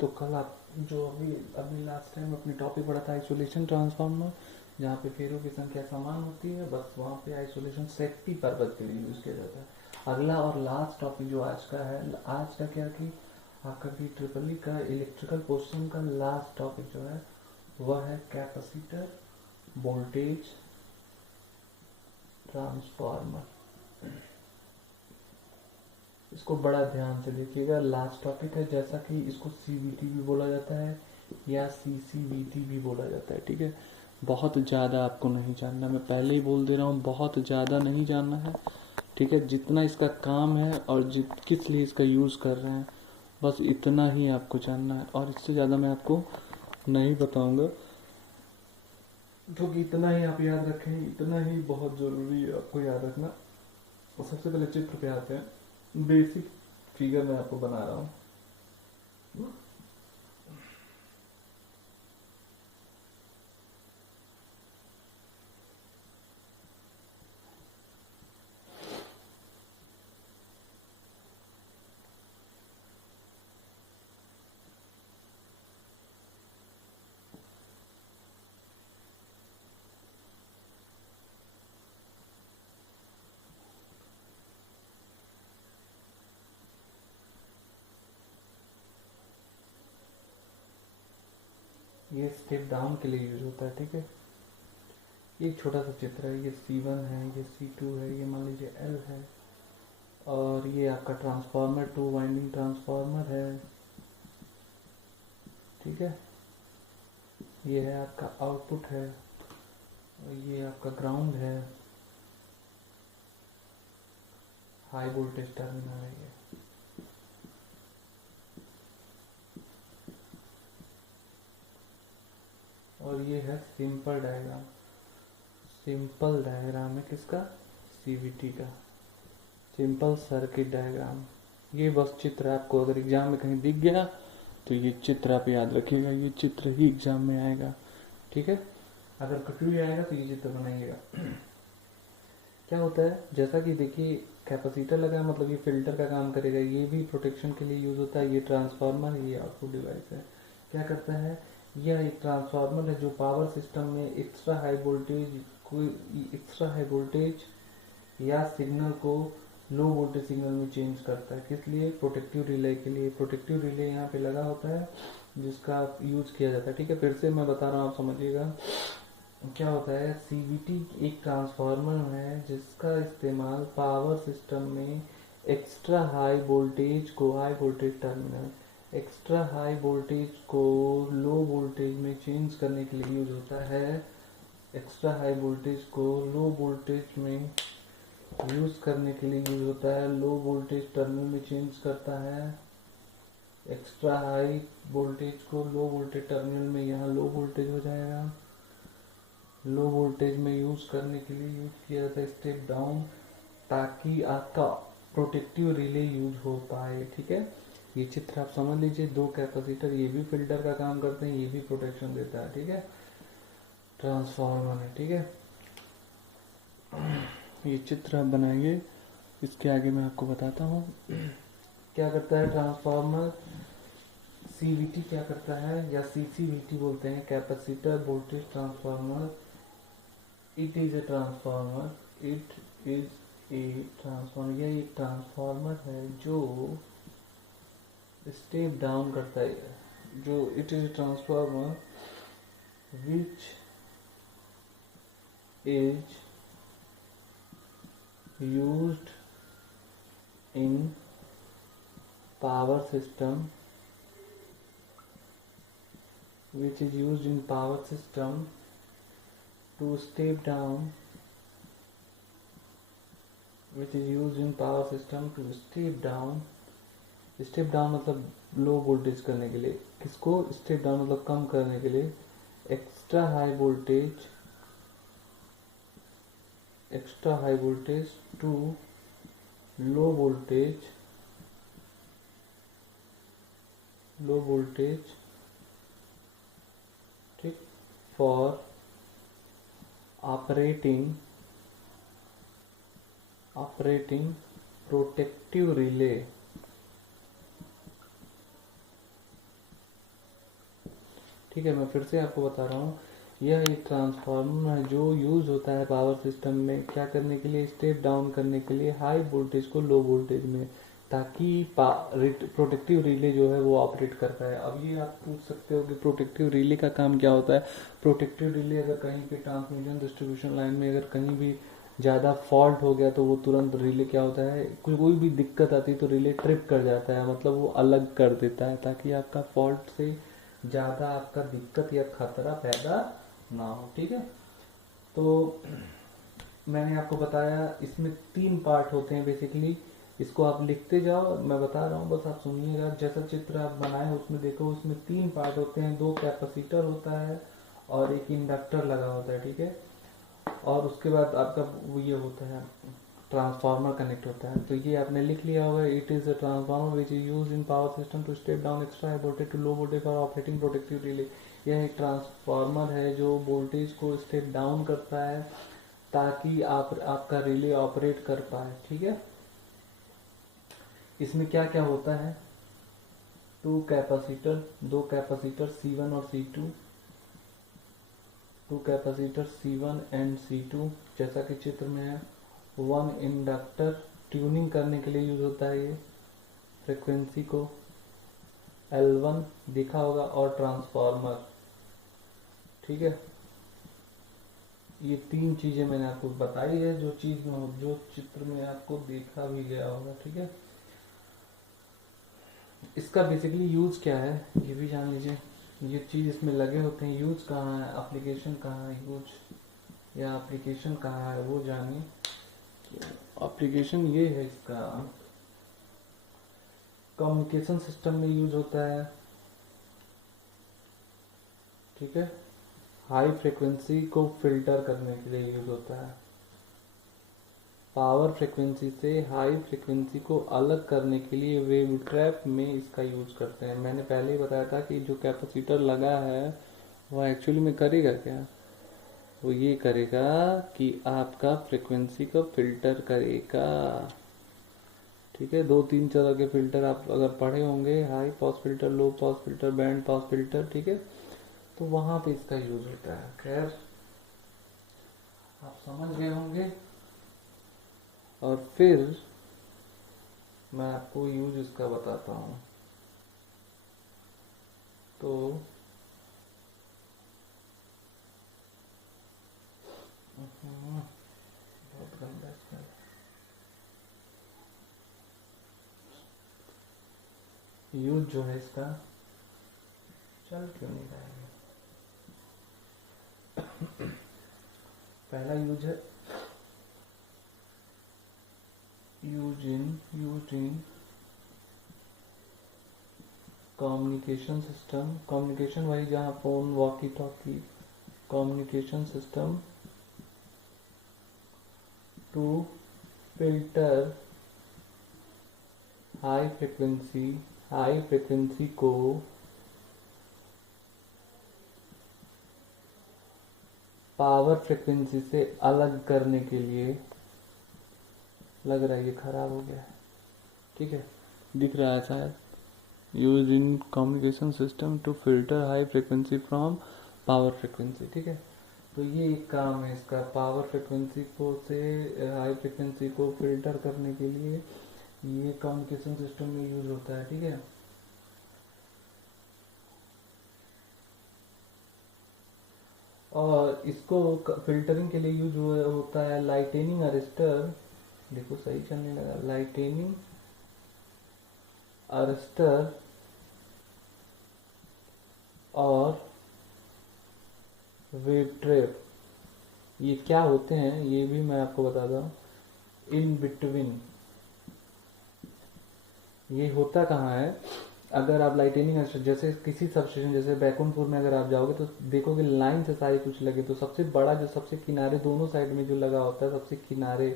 तो कल आप जो अभी अभी लास्ट टाइम अपनी टॉपिक पढ़ा था आइसोलेशन ट्रांसफार्मर, जहाँ पे फेरों की संख्या समान होती है, बस वहाँ पे आइसोलेशन सेफ्टी पर्पज के लिए यूज़ किया जाता है। अगला और लास्ट टॉपिक जो आज का है, आज का क्या कि आपका भी ट्रिपल ई का इलेक्ट्रिकल पोर्शन का लास्ट टॉपिक जो है वह है कैपेसिटर वोल्टेज ट्रांसफार्मर। इसको बड़ा ध्यान से देखिएगा, लास्ट टॉपिक है, जैसा कि इसको सीवीटी भी बोला जाता है या सीसीवीटी भी बोला जाता है। ठीक है, बहुत ज़्यादा आपको नहीं जानना, मैं पहले ही बोल दे रहा हूँ, बहुत ज़्यादा नहीं जानना है। ठीक है, जितना इसका काम है और किस लिए इसका यूज़ कर रहे हैं, बस इतना ही आपको जानना है, और इससे ज़्यादा मैं आपको नहीं बताऊँगा। क्योंकि इतना ही आप याद रखें, इतना ही बहुत ज़रूरी है आपको याद रखना। सबसे पहले चित्र पे आते हैं, बेसिक फिगर मैं आपको बना रहा हूँ। ये स्टेप डाउन के लिए यूज होता है। ठीक है, ये एक छोटा सा चित्र है, ये C1 है, ये C2 है, ये मान लीजिए L है, और ये आपका ट्रांसफार्मर 2 वाइंडिंग ट्रांसफार्मर है। ठीक है, ये है आपका आउटपुट है, और ये आपका ग्राउंड है, हाई वोल्टेज टर्मिनल है ये। और ये है सिंपल डायग्राम, सिंपल डायग्राम है किसका, सीवीटी का, सिंपल सर्किट डायग्राम। ये बस चित्र आपको अगर एग्जाम में कहीं दिख गया तो ये चित्र आप याद रखिएगा, ये चित्र ही एग्जाम में आएगा। ठीक है, अगर कुछ भी आएगा तो ये चित्र बनाइएगा। क्या होता है, जैसा कि देखिए कैपेसिटर लगा है, मतलब ये फिल्टर का काम करेगा, ये भी प्रोटेक्शन के लिए यूज होता है। ये ट्रांसफार्मर, ये आउटपुट डिवाइस है, क्या करता है, यह एक ट्रांसफार्मर है जो पावर सिस्टम में एक्स्ट्रा हाई वोल्टेज, कोई एक्स्ट्रा हाई वोल्टेज या सिग्नल को लो वोल्टेज सिग्नल में चेंज करता है। किस लिए, प्रोटेक्टिव रिले के लिए। प्रोटेक्टिव रिले यहाँ पे लगा होता है जिसका यूज किया जाता है। ठीक है, फिर से मैं बता रहा हूँ, आप समझिएगा। क्या होता है, सीवीटी एक ट्रांसफार्मर है जिसका इस्तेमाल पावर सिस्टम में एक्स्ट्रा हाई वोल्टेज को, high voltage terminal, extra high voltage को लो वोल्टेज में चेंज करने के लिए यूज होता है। एक्स्ट्रा हाई वोल्टेज को लो वोल्टेज में यूज करने के लिए यूज होता है, लो वोल्टेज टर्मिनल में चेंज करता है। एक्स्ट्रा हाई वोल्टेज को लो वोल्टेज टर्मिनल में, यहाँ लो वोल्टेज हो जाएगा, लो वोल्टेज में यूज करने के लिए यूज किया जाता है स्टेप डाउन, ताकि आपका प्रोटेक्टिव रिले यूज हो पाए। ठीक है, ये चित्र आप समझ लीजिए, दो कैपेसिटर, ये भी फिल्टर का काम करते हैं, ये भी प्रोटेक्शन देता है। ठीक है, ट्रांसफार्मर है। ठीक है, ये चित्र आप बनाइए, इसके आगे मैं आपको बताता हूँ क्या करता है ट्रांसफार्मर। सीवीटी क्या करता है, या सीसीवीटी बोलते हैं, capacitor voltage transformer. It is a transformer, it is a transformer, यह एक ट्रांसफार्मर है जो स्टेप डाउन करता है, जो it is a transformer which is used in power system, which is used in power system to step down, which is used in power system to step down, step down मतलब low voltage करने के लिए, किसको, step down मतलब कम करने के लिए, extra high voltage, extra high voltage to low voltage, low voltage, ठीक, for operating, operating protective relay, ठीक है, मैं फिर से आपको बता रहा हूँ, यह एक ट्रांसफार्मर है जो यूज़ होता है पावर सिस्टम में क्या करने के लिए, स्टेप डाउन करने के लिए हाई वोल्टेज को लो वोल्टेज में, ताकि प्रोटेक्टिव रिले जो है वो ऑपरेट कर पाए। अब ये आप पूछ सकते हो कि प्रोटेक्टिव रिले का काम क्या होता है। प्रोटेक्टिव रिले अगर कहीं पे ट्रांसमिशन डिस्ट्रीब्यूशन लाइन में अगर कहीं भी ज़्यादा फॉल्ट हो गया तो वो तुरंत रिले क्या होता है, कोई भी दिक्कत आती है तो रिले ट्रिप कर जाता है, मतलब वो अलग कर देता है, ताकि आपका फॉल्ट से ज़्यादा आपका दिक्कत या खतरा पैदा ना हो। ठीक है, तो मैंने आपको बताया इसमें 3 पार्ट होते हैं बेसिकली। इसको आप लिखते जाओ, मैं बता रहा हूँ, बस आप सुनिएगा। जैसा चित्र आप बनाए उसमें देखो, उसमें 3 पार्ट होते हैं, 2 कैपेसिटर होता है और एक इंडक्टर लगा होता है। ठीक है, और उसके बाद आपका वो ये होता है ट्रांसफार्मर कनेक्ट होता है। तो ये आपने लिख लिया होगा, it is a transformer which is used in power system to step down extra high voltage to low voltage for operating protective relay. यह एक ट्रांसफार्मर है जो वोल्टेज को स्टेप डाउन करता है ताकि आपका रिले ऑपरेट कर पाए। ठीक है, इसमें क्या क्या होता है, 2 कैपेसिटर, 2 कैपेसिटर C1 और C2, 2 capacitor C1 and C2 जैसा कि चित्र में है। 1 इंडक्टर, ट्यूनिंग करने के लिए यूज होता है ये, फ्रिक्वेंसी को L1 दिखा होगा, और ट्रांसफार्मर। ठीक है, ये 3 चीजें मैंने आपको बताई है, जो चीज में जो चित्र में आपको देखा भी गया होगा। ठीक है, इसका बेसिकली यूज क्या है ये भी जान लीजिए। ये चीज इसमें लगे होते हैं, यूज कहाँ है, एप्लीकेशन कहाँ है, यूज या एप्लीकेशन कहाँ है वो जानिए। एप्लीकेशन ये है इसका, कम्युनिकेशन सिस्टम में यूज होता है। ठीक है, हाई फ्रिक्वेंसी को फिल्टर करने के लिए यूज होता है, पावर फ्रिक्वेंसी से हाई फ्रिक्वेंसी को अलग करने के लिए वेव ट्रैप में इसका यूज करते हैं। मैंने पहले ही बताया था कि जो कैपेसिटर लगा है वो एक्चुअली में करेगा क्या, वो ये करेगा कि आपका फ्रिक्वेंसी को फिल्टर करेगा। ठीक है, 2-3 तरह के फिल्टर आप अगर पढ़े होंगे, high pass filter, low pass filter, band pass filter. ठीक है, तो वहां पे इसका यूज होता है। खैर आप समझ गए होंगे, और फिर मैं आपको यूज इसका बताता हूँ। तो बहुत गंदा इसका यूज जो है इसका, चल क्यों नहीं रहा है। पहला यूज है use in communication system. Communication वही जहाँ phone, walkie talkie, communication system to filter high frequency को पावर फ्रिक्वेंसी से अलग करने के लिए। लग रहा है ये खराब हो गया है। ठीक है, दिख रहा है शायद। Use in communication system to filter high frequency from power frequency. ठीक है, तो ये एक काम है इसका, पावर फ्रिक्वेंसी को से हाई फ्रिक्वेंसी को फिल्टर करने के लिए ये कम्युनिकेशन सिस्टम में यूज होता है। ठीक है, और इसको फिल्टरिंग के लिए यूज होता है लाइटनिंग अरेस्टर। देखो सही चलने लगा, लाइटनिंग अरेस्टर और वेव ट्रैप। ये क्या होते हैं ये भी मैं आपको बता दूं। इन बिटवीन ये होता कहाँ है, अगर आप लाइटनिंग अरेस्टर जैसे किसी सब स्टेशन जैसे बैकुंठपुर में अगर आप जाओगे तो देखोगे लाइन से सारे कुछ लगे, तो सबसे बड़ा जो सबसे किनारे दोनों साइड में जो लगा होता है सबसे किनारे,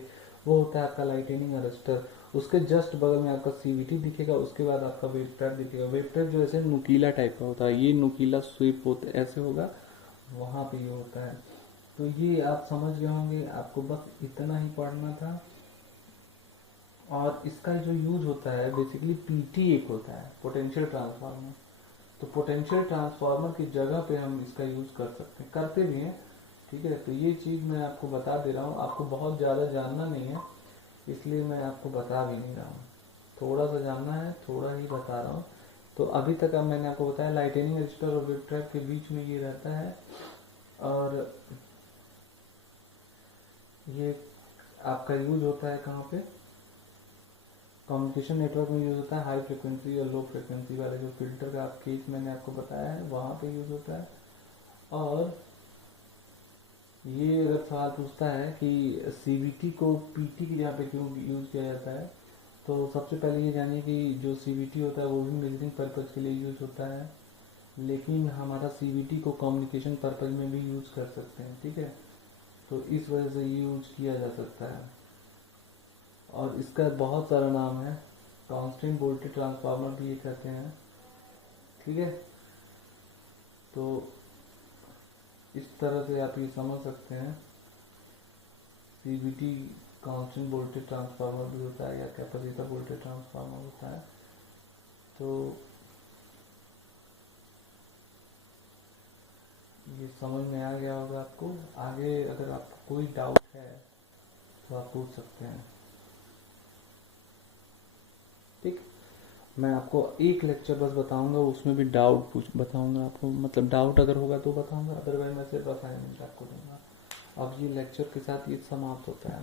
वो होता है आपका लाइटनिंग अरेस्टर। उसके जस्ट बगल में आपका सीवीटी दिखेगा, उसके बाद आपका वेव ट्रैप दिखेगा। वेव ट्रैप जो ऐसे नुकीला टाइप का होता है, ये नुकीला स्वीप होता ऐसे होगा, वहाँ पे ये होता है। तो ये आप समझ गए होंगे, आपको बस इतना ही पढ़ना था। और इसका जो यूज होता है बेसिकली पीटी एक होता है, पोटेंशियल ट्रांसफार्मर। तो पोटेंशियल ट्रांसफार्मर की जगह पे हम इसका यूज़ कर सकते हैं, करते भी हैं। ठीक है, तो ये चीज़ मैं आपको बता दे रहा हूँ, आपको बहुत ज़्यादा जानना नहीं है इसलिए मैं आपको बता भी नहीं रहा हूँ, थोड़ा सा जानना है, थोड़ा ही बता रहा हूँ। तो अभी तक अब मैंने आपको बताया लाइटनिंग रजिस्टर और वेव ट्रैप के बीच में ये रहता है, और ये आपका यूज होता है कहाँ पे, कम्युनिकेशन नेटवर्क में यूज होता है, हाई फ्रिक्वेंसी और लो फ्रिक्वेंसी वाले जो फिल्टर का केस मैंने आपको बताया है वहाँ पे यूज होता है। और ये अगर सवाल पूछता है कि सीवीटी को पीटी की जगह पे क्यों यूज किया जाता है, तो सबसे पहले ये जानिए कि जो सीवीटी होता है वो भी मेजरिंग पर्पज़ के लिए यूज होता है, लेकिन हमारा सीवीटी को कम्युनिकेशन पर्पज़ में भी यूज कर सकते हैं। ठीक है, तो इस वजह से यूज किया जा सकता है, और इसका बहुत सारा नाम है, कांस्टेंट वोल्टेज ट्रांसफार्मर भी ये कहते हैं। ठीक है, तो इस तरह से आप ये समझ सकते हैं, सीवीटी कांस्टेंट वोल्टेज ट्रांसफार्मर भी होता है या कैपेसिटर वोल्टेज ट्रांसफार्मर होता है। तो ये समझ में आ गया होगा आपको। आगे अगर आपको कोई डाउट है तो आप पूछ सकते हैं। ठीक, मैं आपको एक लेक्चर बस बताऊंगा, उसमें भी डाउट पूछ बताऊंगा आपको, मतलब डाउट अगर होगा तो बताऊंगा, अदरवाइज मैं सिर्फ असाइनमेंट आपको दूंगा। अब ये लेक्चर के साथ ये समाप्त होता है।